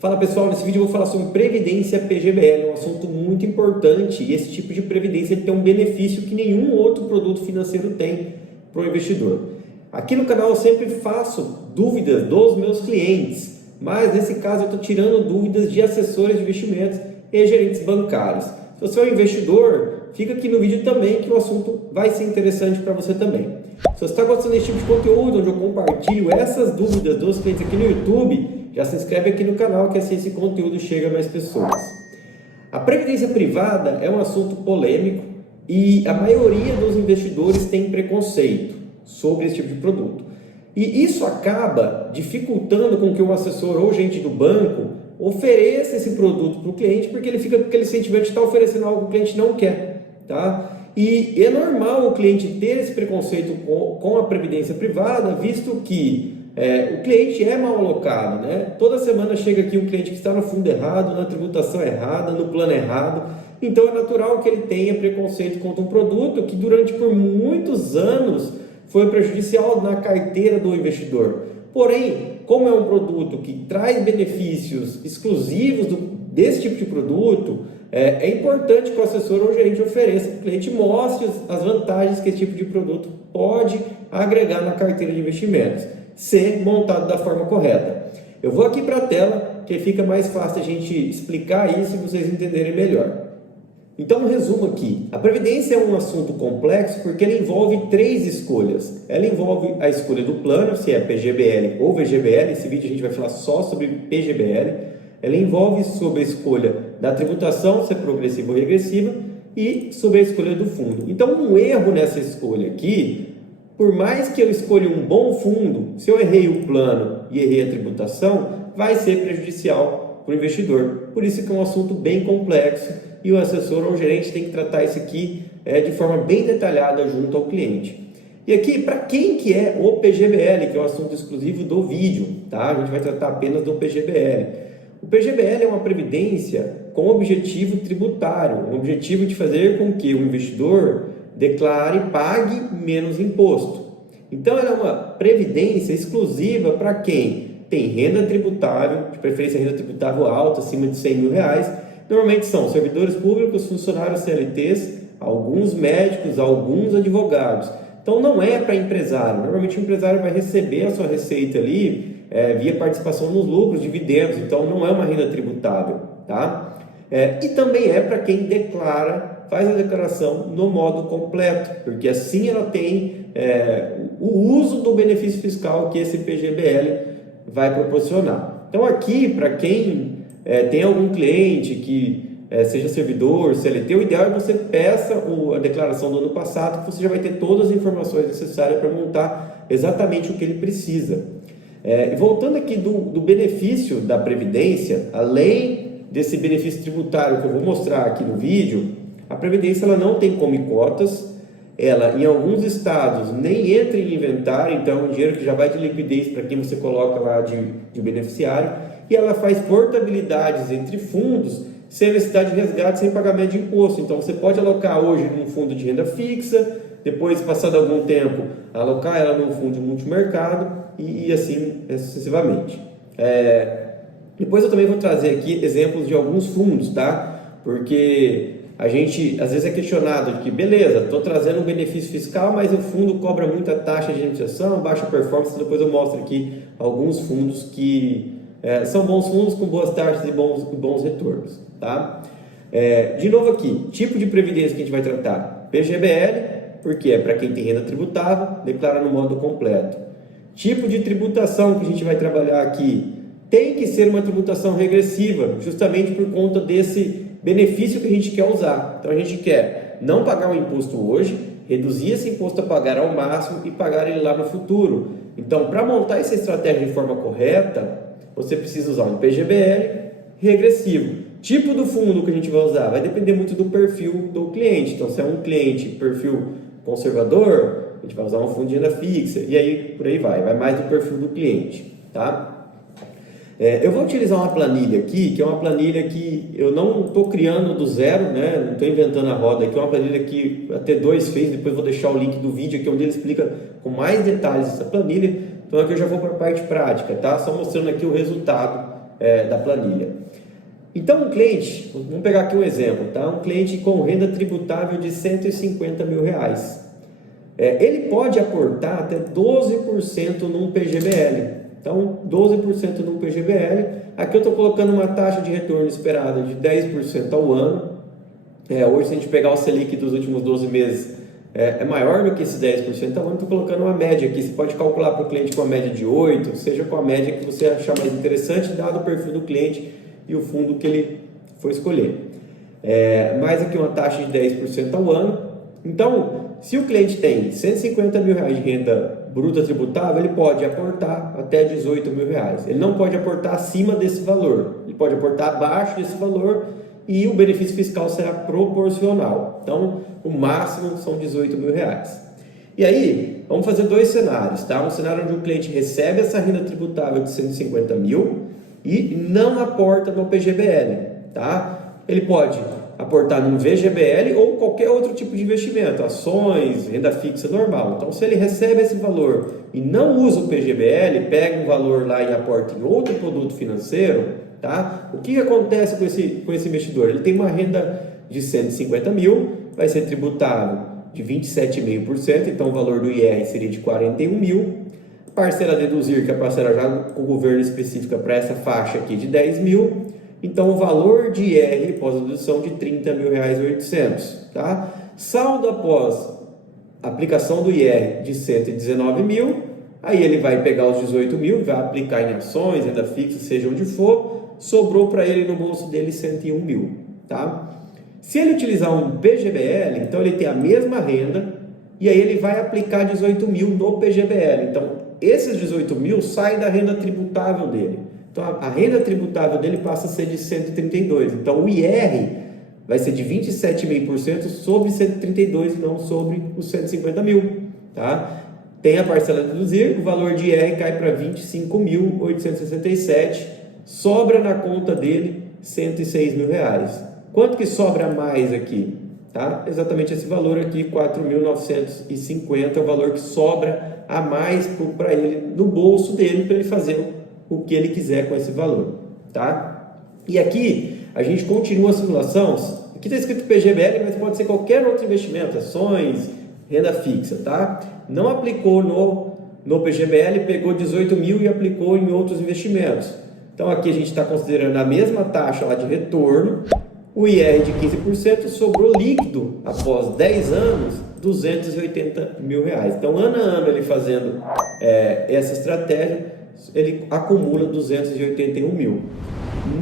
Fala pessoal, nesse vídeo eu vou falar sobre Previdência PGBL, um assunto muito importante e esse tipo de previdência tem um benefício que nenhum outro produto financeiro tem para o investidor. Aqui no canal eu sempre faço dúvidas dos meus clientes, mas nesse caso eu estou tirando dúvidas de assessores de investimentos e gerentes bancários. Se você é um investidor, fica aqui no vídeo também que o assunto vai ser interessante para você também. Se você está gostando desse tipo de conteúdo, onde eu compartilho essas dúvidas dos clientes aqui no YouTube, já se inscreve aqui no canal que assim esse conteúdo chega a mais pessoas. A previdência privada é um assunto polêmico e a maioria dos investidores tem preconceito sobre esse tipo de produto. E isso acaba dificultando com que o assessor ou gente do banco ofereça esse produto para o cliente, porque ele fica com aquele sentimento de estar oferecendo algo que o cliente não quer, tá? E é normal o cliente ter esse preconceito com a previdência privada, visto que o cliente é mal alocado, né? Toda semana chega aqui um cliente que está no fundo errado, na tributação errada, no plano errado. Então é natural que ele tenha preconceito contra um produto que durante por muitos anos foi prejudicial na carteira do investidor. Porém, como é um produto que traz benefícios exclusivos desse tipo de produto, é importante que o assessor ou o gerente ofereça para o cliente, mostre as vantagens que esse tipo de produto pode agregar na carteira de investimentos, ser montado da forma correta. Eu vou aqui para a tela, que fica mais fácil a gente explicar isso e vocês entenderem melhor. Então, um resumo aqui. A previdência é um assunto complexo porque ele envolve três escolhas. Ela envolve a escolha do plano, se é PGBL ou VGBL. Esse vídeo a gente vai falar só sobre PGBL. Ela envolve sobre a escolha da tributação, se é progressiva ou regressiva, e sobre a escolha do fundo. Então, um erro nessa escolha aqui, por mais que eu escolha um bom fundo, se eu errei o plano e errei a tributação, vai ser prejudicial para o investidor. Por isso que é um assunto bem complexo e o assessor ou o gerente tem que tratar isso aqui de forma bem detalhada junto ao cliente. E aqui, para quem que é o PGBL, que é o assunto exclusivo do vídeo, tá? A gente vai tratar apenas do PGBL. O PGBL é uma previdência com objetivo tributário, um objetivo de fazer com que o investidor declare e pague menos imposto. Então, ela é uma previdência exclusiva para quem tem renda tributável, de preferência renda tributável alta, acima de R$100.000. Normalmente são servidores públicos, funcionários CLTs, alguns médicos, alguns advogados. Então, não é para empresário. Normalmente, o empresário vai receber a sua receita ali via participação nos lucros, dividendos. Então, não é uma renda tributável, tá? E também é para quem declara, faz a declaração no modo completo, porque assim ela tem o uso do benefício fiscal que esse PGBL vai proporcionar. Então, aqui, para quem tem algum cliente que seja servidor, CLT, o ideal é você peça a declaração do ano passado, que você já vai ter todas as informações necessárias para montar exatamente o que ele precisa. E voltando aqui do benefício da Previdência, além desse benefício tributário que eu vou mostrar aqui no vídeo, a Previdência ela não tem come cotas, ela em alguns estados nem entra em inventário, então é um dinheiro que já vai de liquidez para quem você coloca lá de beneficiário, e ela faz portabilidades entre fundos sem necessidade de resgate, sem pagamento de imposto. Então você pode alocar hoje num fundo de renda fixa, depois, passado algum tempo, alocar ela num fundo de multimercado e assim sucessivamente. Depois eu também vou trazer aqui exemplos de alguns fundos, tá? Porque a gente às vezes é questionado de que, beleza, estou trazendo um benefício fiscal, mas o fundo cobra muita taxa de administração, baixa performance. Depois eu mostro aqui alguns fundos que são bons fundos com boas taxas e bons retornos, tá? De novo aqui, tipo de previdência que a gente vai tratar: PGBL, porque é para quem tem renda tributável, declara no modo completo. Tipo de tributação que a gente vai trabalhar aqui: tem que ser uma tributação regressiva, justamente por conta desse benefício que a gente quer usar. Então a gente quer não pagar o imposto hoje, reduzir esse imposto a pagar ao máximo e pagar ele lá no futuro. Então, para montar essa estratégia de forma correta, você precisa usar um PGBL regressivo. Tipo do fundo que a gente vai usar vai depender muito do perfil do cliente. Então, se é um cliente perfil conservador, a gente vai usar um fundo de renda fixa, e aí por aí vai mais do perfil do cliente, tá? Eu vou utilizar uma planilha aqui, que é uma planilha que eu não estou criando do zero, né? Não estou inventando a roda aqui, é uma planilha que a T2 fez. Depois vou deixar o link do vídeo aqui onde ele explica com mais detalhes essa planilha. Então aqui eu já vou para a parte prática, tá? Só mostrando aqui o resultado da planilha. Então, um cliente, vamos pegar aqui um exemplo, tá? Um cliente com renda tributável de R$150 mil. Ele pode aportar até 12% num PGBL. Então, 12% num PGBL. Aqui eu estou colocando uma taxa de retorno esperada de 10% ao ano. Hoje, se a gente pegar o Selic dos últimos 12 meses, é maior do que esses 10% ao ano. Estou colocando uma média aqui. Você pode calcular para o cliente com a média de 8%, seja com a média que você achar mais interessante, dado o perfil do cliente e o fundo que ele for escolher. Mais aqui uma taxa de 10% ao ano. Então, se o cliente tem R$150 mil de renda bruta tributável, ele pode aportar até R$18 mil. Ele não pode aportar acima desse valor, ele pode aportar abaixo desse valor e o benefício fiscal será proporcional. Então, o máximo são R$18 mil. E aí, vamos fazer dois cenários, tá? Um cenário onde o cliente recebe essa renda tributável de 150 mil e não aporta no PGBL, tá? Ele pode aportar no VGBL ou qualquer outro tipo de investimento, ações, renda fixa normal. Então, se ele recebe esse valor e não usa o PGBL, pega um valor lá e aporta em outro produto financeiro, tá? O que acontece com esse investidor? Ele tem uma renda de 150 mil, vai ser tributado de 27,5%, então o valor do IR seria de 41 mil. Parcela a deduzir, que é a parcela já com o governo específica para essa faixa aqui de 10 mil. Então, o valor de IR pós-dedução de R$30.800, tá? Saldo após aplicação do IR de 119 mil, aí ele vai pegar os 18 mil, vai aplicar em ações, renda fixa, seja onde for, sobrou para ele no bolso dele 101 mil, tá? Se ele utilizar um PGBL, então ele tem a mesma renda, e aí ele vai aplicar 18 mil no PGBL. Então, esses 18 mil saem da renda tributável dele. Então, a renda tributável dele passa a ser de 132. Então, o IR vai ser de 27,5% sobre 132 e não sobre os 150 mil. Tá? Tem a parcela a deduzir, o valor de IR cai para 25.867, sobra na conta dele R$106 mil. Quanto que sobra mais aqui? Tá? Exatamente esse valor aqui, 4.950, é o valor que sobra a mais para ele no bolso dele, para ele fazer o que ele quiser com esse valor, tá? E aqui a gente continua a simulação. Aqui está escrito PGBL, mas pode ser qualquer outro investimento, ações, renda fixa, tá? Não aplicou no PGBL, pegou 18 mil e aplicou em outros investimentos. Então aqui a gente está considerando a mesma taxa lá de retorno, o IR de 15%, sobrou líquido após 10 anos R$280 mil. Então, ano a ano ele fazendo essa estratégia, ele acumula 281 mil.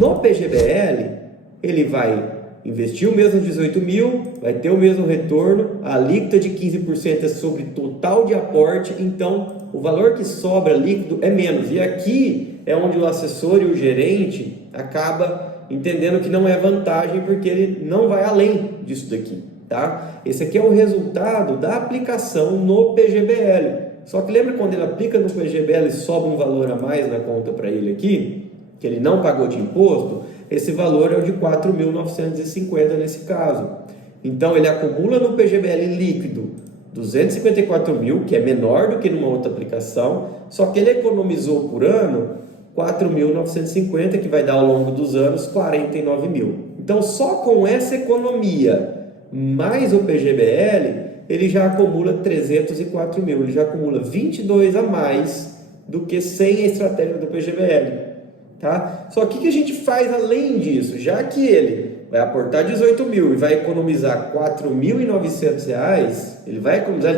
No PGBL, ele vai investir o mesmo 18 mil, vai ter o mesmo retorno, a alíquota de 15% é sobre total de aporte, então o valor que sobra líquido é menos. E aqui é onde o assessor e o gerente acaba entendendo que não é vantagem, porque ele não vai além disso daqui, tá? Esse aqui é o resultado da aplicação no PGBL. Só que lembra quando ele aplica no PGBL e sobra um valor a mais na conta para ele aqui, que ele não pagou de imposto? Esse valor é o de 4.950 nesse caso. Então ele acumula no PGBL líquido 254 mil, que é menor do que numa outra aplicação, só que ele economizou por ano 4.950, que vai dar ao longo dos anos 49 mil. Então, só com essa economia mais o PGBL, ele já acumula 304 mil. Ele já acumula 22 a mais do que sem a estratégia do PGBL. Tá? Só que o que a gente faz além disso? Já que ele vai aportar 18 mil e vai economizar R$4.900, ele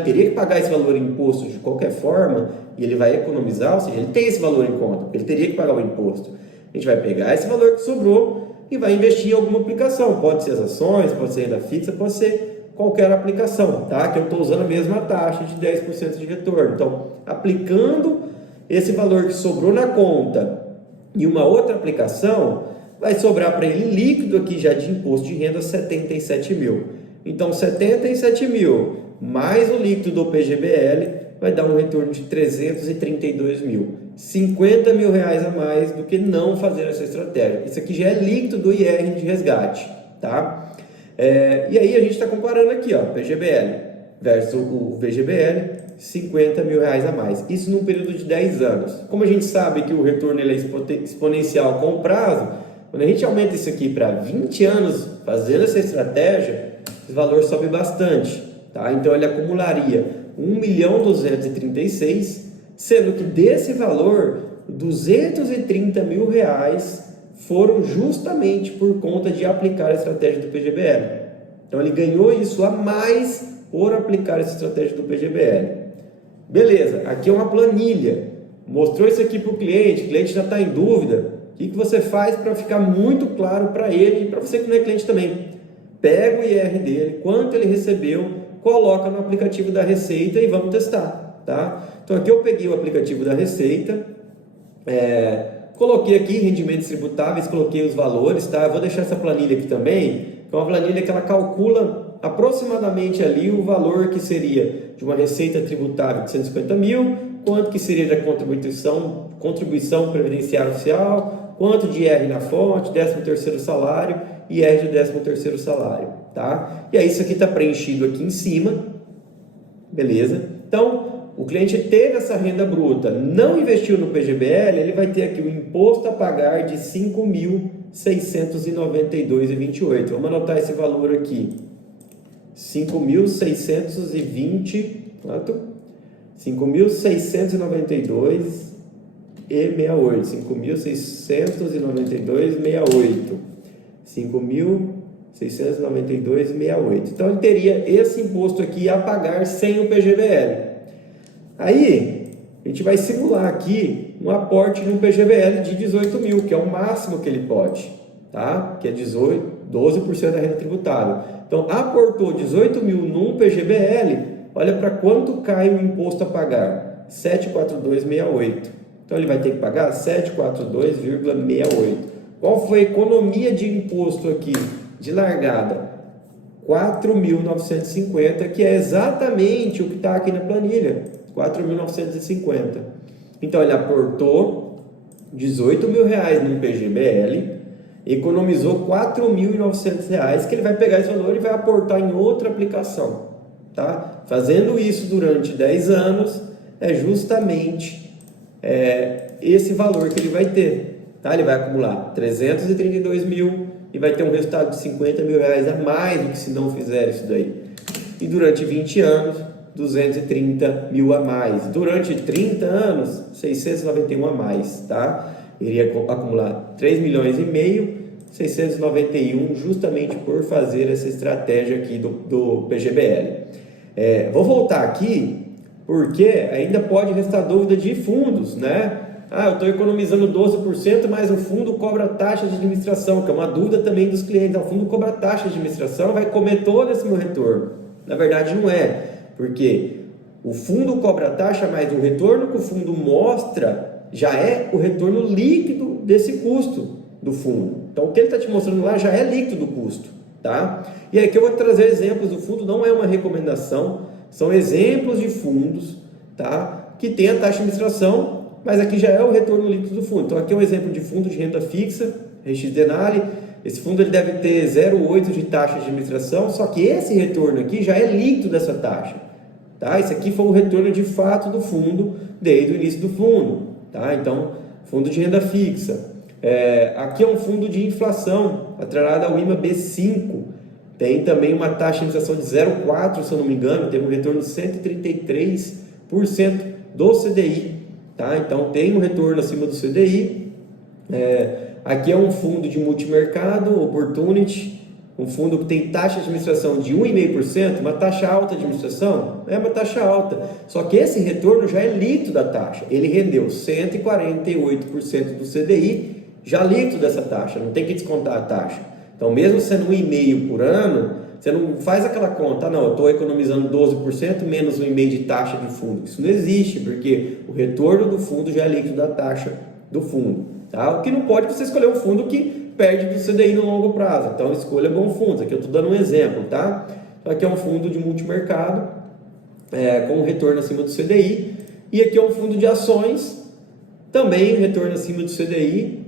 teria que pagar esse valor em imposto de qualquer forma, e ele vai economizar, ou seja, ele tem esse valor em conta, ele teria que pagar o imposto. A gente vai pegar esse valor que sobrou e vai investir em alguma aplicação, pode ser as ações, pode ser renda fixa, pode ser qualquer aplicação, tá? Que eu estou usando a mesma taxa de 10% de retorno. Então, aplicando esse valor que sobrou na conta em uma outra aplicação, vai sobrar para ele líquido aqui já de imposto de renda 77 mil. Então, 77 mil mais o líquido do PGBL vai dar um retorno de 332 mil. 50 mil reais a mais do que não fazer essa estratégia. Isso aqui já é líquido do IR de resgate, tá? E aí a gente está comparando aqui, ó, PGBL. versus o VGBL, 50 mil reais a mais. Isso num período de 10 anos. Como a gente sabe que o retorno ele é exponencial com o prazo, quando a gente aumenta isso aqui para 20 anos fazendo essa estratégia, esse valor sobe bastante. Tá? Então ele acumularia 1.236.000, sendo que desse valor, 230 mil reais foram justamente por conta de aplicar a estratégia do PGBL. Então ele ganhou isso a mais por aplicar essa estratégia do PGBL. Beleza, aqui é uma planilha, mostrou isso aqui para o cliente já está em dúvida, o que você faz para ficar muito claro para ele e para você que não é cliente também? Pega o IR dele, quanto ele recebeu, coloca no aplicativo da Receita e vamos testar, tá? Então aqui eu peguei o aplicativo da Receita, coloquei aqui rendimentos tributáveis, coloquei os valores, tá? Eu vou deixar essa planilha aqui também, que é uma planilha que ela calcula aproximadamente ali o valor que seria de uma receita tributável de 150 mil, quanto que seria da contribuição previdenciária oficial, quanto de IR na fonte, 13º salário e IR de 13º salário, tá? E aí isso aqui está preenchido aqui em cima, beleza? Então, o cliente teve essa renda bruta, não investiu no PGBL, ele vai ter aqui o imposto a pagar de R$ 5.692,28. Vamos anotar esse valor aqui. 5.620, quanto? 5.692,68. 5.692,68. 5.692,68. Então ele teria esse imposto aqui a pagar sem o PGBL. Aí a gente vai simular aqui um aporte de um PGBL de 18 mil, que é o máximo que ele pode, tá? Que é 12% da renda tributável. Então, aportou 18 mil num PGBL, olha para quanto cai o imposto a pagar, 742,68. Então, ele vai ter que pagar 742,68. Qual foi a economia de imposto aqui, de largada? 4.950, que é exatamente o que está aqui na planilha, 4.950. Então, ele aportou 18 mil reais no PGBL, economizou R$ 4.900, que ele vai pegar esse valor e vai aportar em outra aplicação, tá? Fazendo isso durante 10 anos, é justamente esse valor que ele vai ter, tá? Ele vai acumular 332 mil e vai ter um resultado de 50 mil reais a mais do que se não fizer isso daí. E durante 20 anos, 230 mil a mais. Durante 30 anos, 691 a mais, tá? Iria acumular 3 milhões e meio, 691, justamente por fazer essa estratégia aqui do PGBL. Vou voltar aqui, porque ainda pode restar dúvida de fundos, né? Eu estou economizando 12%, mas o fundo cobra taxa de administração, que é uma dúvida também dos clientes. O fundo cobra taxa de administração, vai comer todo esse meu retorno. Na verdade não é, porque o fundo cobra taxa, mas o retorno que o fundo mostra já é o retorno líquido desse custo do fundo. Então, o que ele está te mostrando lá já é líquido do custo, tá? E aqui eu vou trazer exemplos do fundo, não é uma recomendação, são exemplos de fundos, tá? Que tem a taxa de administração, mas aqui já é o retorno líquido do fundo. Então, aqui é um exemplo de fundo de renda fixa, RX Denali. Esse fundo ele deve ter 0,8 de taxa de administração, só que esse retorno aqui já é líquido dessa taxa, tá? Esse aqui foi o retorno de fato do fundo desde o início do fundo. Tá? Então, fundo de renda fixa. Aqui é um fundo de inflação, atrelado ao IMA B5. Tem também uma taxa de inflação de 0,4, se eu não me engano, teve um retorno de 133% do CDI. Tá? Então, tem um retorno acima do CDI. Aqui é um fundo de multimercado, Opportunity, um fundo que tem taxa de administração de 1,5%, uma taxa alta de administração, é uma taxa alta, só que esse retorno já é líquido da taxa, ele rendeu 148% do CDI, já líquido dessa taxa, não tem que descontar a taxa. Então, mesmo sendo 1,5% por ano, você não faz aquela conta, não, eu estou economizando 12% menos 1,5% de taxa de fundo. Isso não existe, porque o retorno do fundo já é líquido da taxa do fundo. Tá? O que não pode é você escolher um fundo que perde do CDI no longo prazo. Então, escolha bons fundos. Aqui eu estou dando um exemplo, tá? Então, aqui é um fundo de multimercado, com um retorno acima do CDI. E aqui é um fundo de ações, também retorno acima do CDI.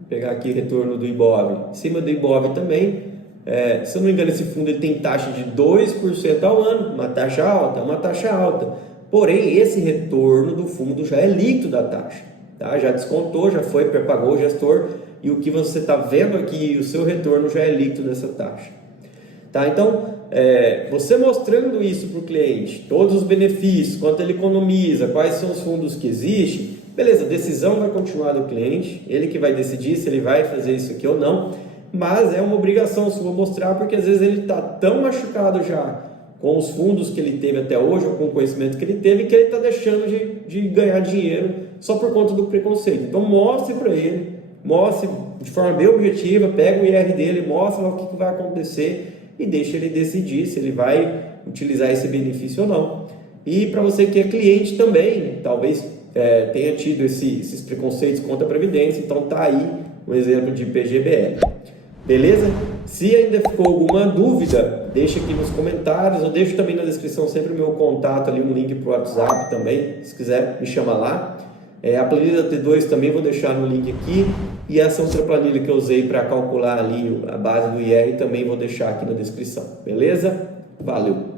Vou pegar aqui retorno do IBOV, acima do IBOV também. Se eu não me engano, esse fundo ele tem taxa de 2% ao ano, uma taxa alta. Porém, esse retorno do fundo já é líquido da taxa, tá? Já descontou, já foi, pré-pagou o gestor, e o que você está vendo aqui, o seu retorno já é líquido dessa taxa. Tá? Então, você mostrando isso para o cliente, todos os benefícios, quanto ele economiza, quais são os fundos que existem, beleza, a decisão vai continuar do cliente, ele que vai decidir se ele vai fazer isso aqui ou não, mas é uma obrigação sua mostrar, porque às vezes ele está tão machucado já com os fundos que ele teve até hoje, ou com o conhecimento que ele teve, que ele está deixando de ganhar dinheiro só por conta do preconceito. Então mostre para ele, mostre de forma bem objetiva, pega o IR dele, mostra o que vai acontecer e deixa ele decidir se ele vai utilizar esse benefício ou não. E para você que é cliente também, talvez tenha tido esses preconceitos contra a Previdência, então tá aí um exemplo de PGBL. Beleza? Se ainda ficou alguma dúvida, deixa aqui nos comentários, eu deixo também na descrição sempre o meu contato ali, um link para o WhatsApp também, se quiser me chama lá. A planilha da T2 também vou deixar no link aqui, e essa outra planilha que eu usei para calcular ali a base do IR também vou deixar aqui na descrição, beleza? Valeu!